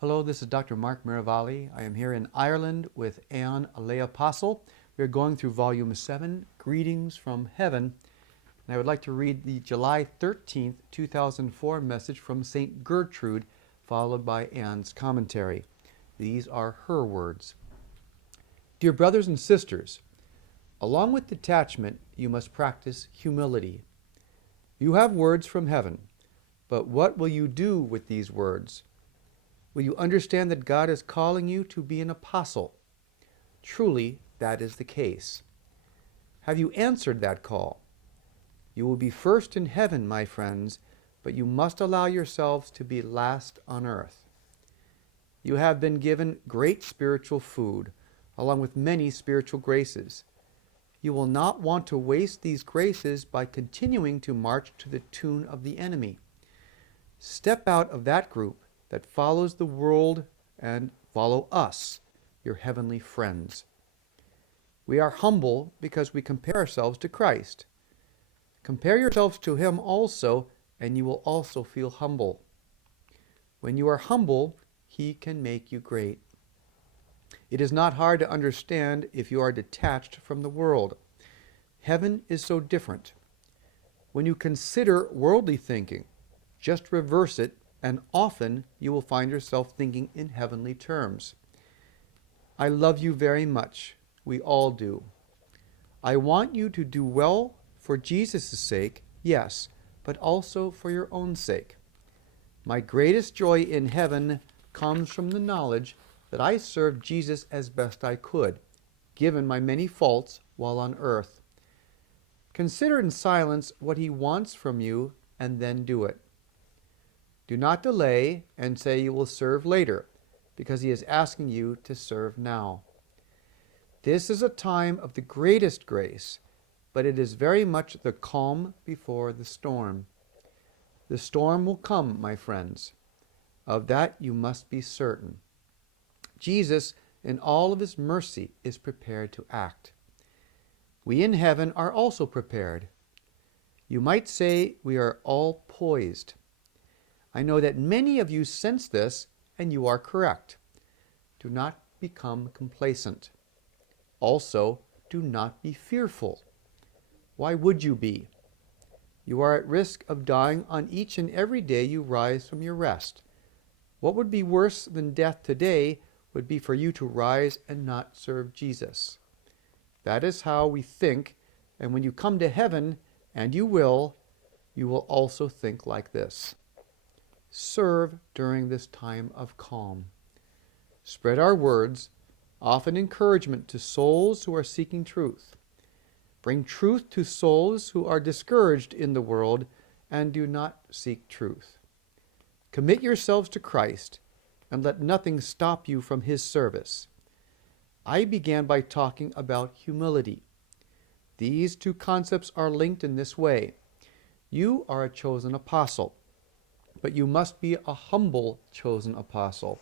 Hello, this is Dr. Mark Miravalle. I am here in Ireland with Anne Alea Apostle. We are going through Volume 7, Greetings from Heaven. And I would like to read the July 13th, 2004 message from St. Gertrude, followed by Anne's commentary. These are her words. Dear brothers and sisters, along with detachment, you must practice humility. You have words from heaven, but what will you do with these words? Will you understand that God is calling you to be an apostle? Truly, that is the case. Have you answered that call? You will be first in heaven, my friends, but you must allow yourselves to be last on earth. You have been given great spiritual food, along with many spiritual graces. You will not want to waste these graces by continuing to march to the tune of the enemy. Step out of that group that follows the world and follow us, your heavenly friends. We are humble because we compare ourselves to Christ. Compare yourselves to Him also, and you will also feel humble. When you are humble, He can make you great. It is not hard to understand if you are detached from the world. Heaven is so different. When you consider worldly thinking, just reverse it, and often you will find yourself thinking in heavenly terms. I love you very much. We all do. I want you to do well for Jesus' sake, yes, but also for your own sake. My greatest joy in heaven comes from the knowledge that I served Jesus as best I could, given my many faults while on earth. Consider in silence what He wants from you and then do it. Do not delay and say you will serve later, because He is asking you to serve now. This is a time of the greatest grace, but it is very much the calm before the storm. The storm will come, my friends. Of that you must be certain. Jesus, in all of His mercy, is prepared to act. We in heaven are also prepared. You might say we are all poised. I know that many of you sense this, and you are correct. Do not become complacent. Also, do not be fearful. Why would you be? You are at risk of dying on each and every day you rise from your rest. What would be worse than death today would be for you to rise and not serve Jesus. That is how we think, and when you come to heaven, and you will also think like this. Serve during this time of calm. Spread our words, often encouragement to souls who are seeking truth. Bring truth to souls who are discouraged in the world and do not seek truth. Commit yourselves to Christ and let nothing stop you from His service. I began by talking about humility. These two concepts are linked in this way. You are a chosen apostle, but you must be a humble chosen apostle,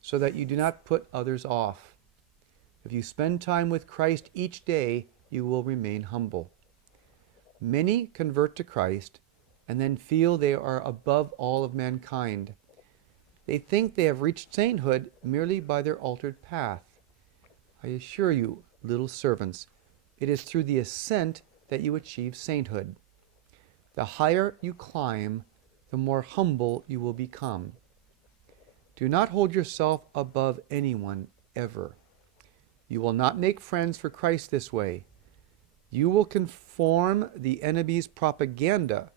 so that you do not put others off. If you spend time with Christ each day, you will remain humble. Many convert to Christ and then feel they are above all of mankind. They think they have reached sainthood merely by their altered path. I assure you, little servants, it is through the ascent that you achieve sainthood. The higher you climb, the more humble you will become. Do not hold yourself above anyone ever. You will not make friends for Christ this way. You will conform the enemy's propaganda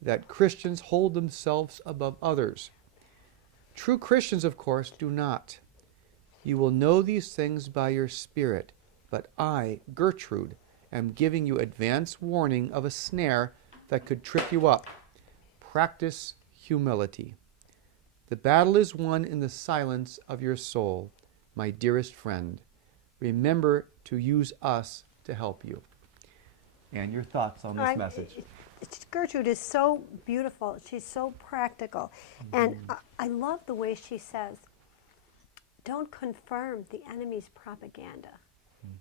that Christians hold themselves above others. True Christians, of course, do not. You will know these things by your spirit, but I, Gertrude, am giving you advance warning of a snare that could trip you up. Practice humility. The battle is won in the silence of your soul, my dearest friend. Remember to use us to help you. And your thoughts on this message? Gertrude is so beautiful. She's so practical. And I love the way she says, don't confirm the enemy's propaganda.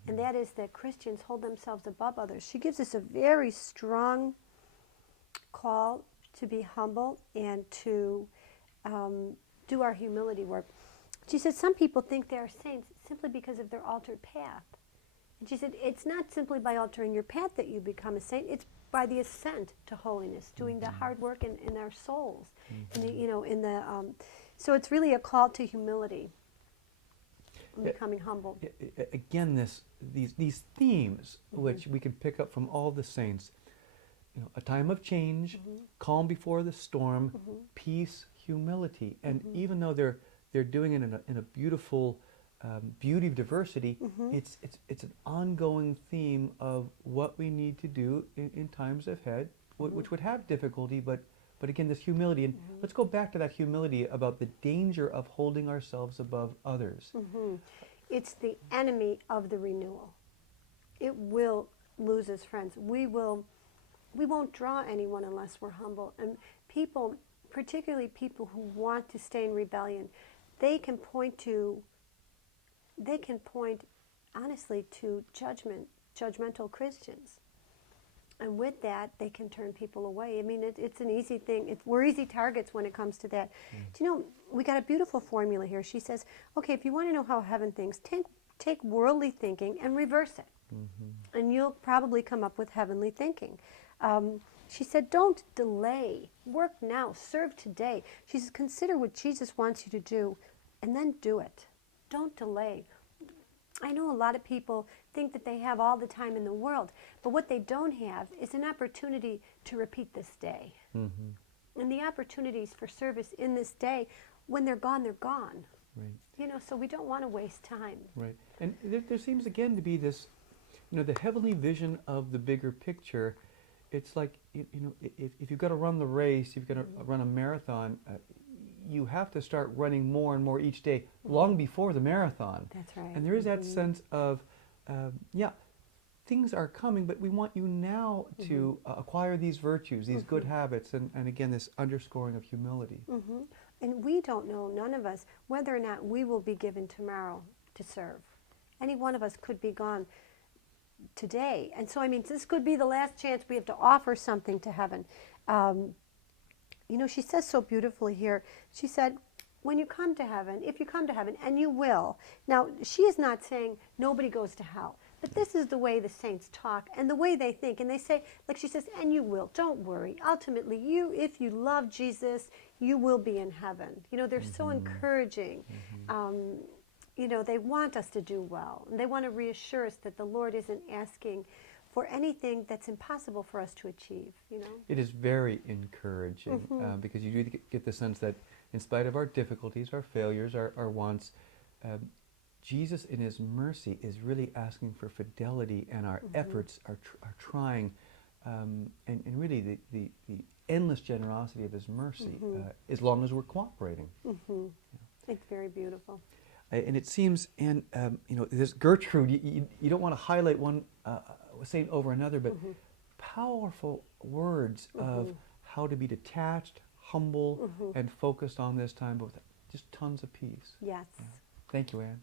And that is that Christians hold themselves above others. She gives us a very strong call to be humble and to do our humility work. She said some people think they are saints simply because of their altered path. And she said it's not simply by altering your path that you become a saint. It's by the ascent to holiness, doing the hard work in our souls, in the, so it's really a call to humility, and becoming humble. Again, these themes, which we can pick up from all the saints, a time of change, calm before the storm, peace, humility, and even though they're doing it in a beautiful beauty of diversity, it's an ongoing theme of what we need to do in times ahead, which would have difficulty, but again, this humility. And let's go back to that humility about the danger of holding ourselves above others. It's the enemy of the renewal. It will lose its friends. We won't draw anyone unless we're humble. And people, particularly people who want to stay in rebellion, they can point honestly to judgmental Christians. And with that, they can turn people away. I mean, it's an easy thing. We're easy targets when it comes to that. Do you know, we got a beautiful formula here. She says, okay, if you want to know how heaven thinks, take worldly thinking and reverse it. And you'll probably come up with heavenly thinking. She said, don't delay. Work now. Serve today. She says, consider what Jesus wants you to do, and then do it. Don't delay. I know a lot of people think that they have all the time in the world, but what they don't have is an opportunity to repeat this day. And the opportunities for service in this day, when they're gone, they're gone. Right. So we don't want to waste time. Right. And there seems again to be this, the heavenly vision of the bigger picture. It's like, if you've got to run the race, you've got to run a marathon, you have to start running more and more each day, long before the marathon. That's right. And there is that sense of, things are coming, but we want you now to acquire these virtues, these good habits, and again, this underscoring of humility. And we don't know, none of us, whether or not we will be given tomorrow to serve. Any one of us could be gone today. And so, I mean, this could be the last chance we have to offer something to heaven. She says so beautifully here, she said, when you come to heaven, if you come to heaven, and you will. Now, she is not saying nobody goes to hell, but this is the way the saints talk and the way they think. And they say, like she says, and you will, don't worry. Ultimately, if you love Jesus, you will be in heaven. They're so encouraging. They want us to do well. And they want to reassure us that the Lord isn't asking for anything that's impossible for us to achieve, It is very encouraging because you do get the sense that in spite of our difficulties, our failures, our wants, Jesus in his mercy is really asking for fidelity, and our efforts are trying, and really the endless generosity of his mercy, as long as we're cooperating. It's very beautiful. And it seems, and this Gertrude, you don't want to highlight one saint over another, but powerful words of how to be detached, humble, and focused on this time with just tons of peace. Yes. Thank you, Anne.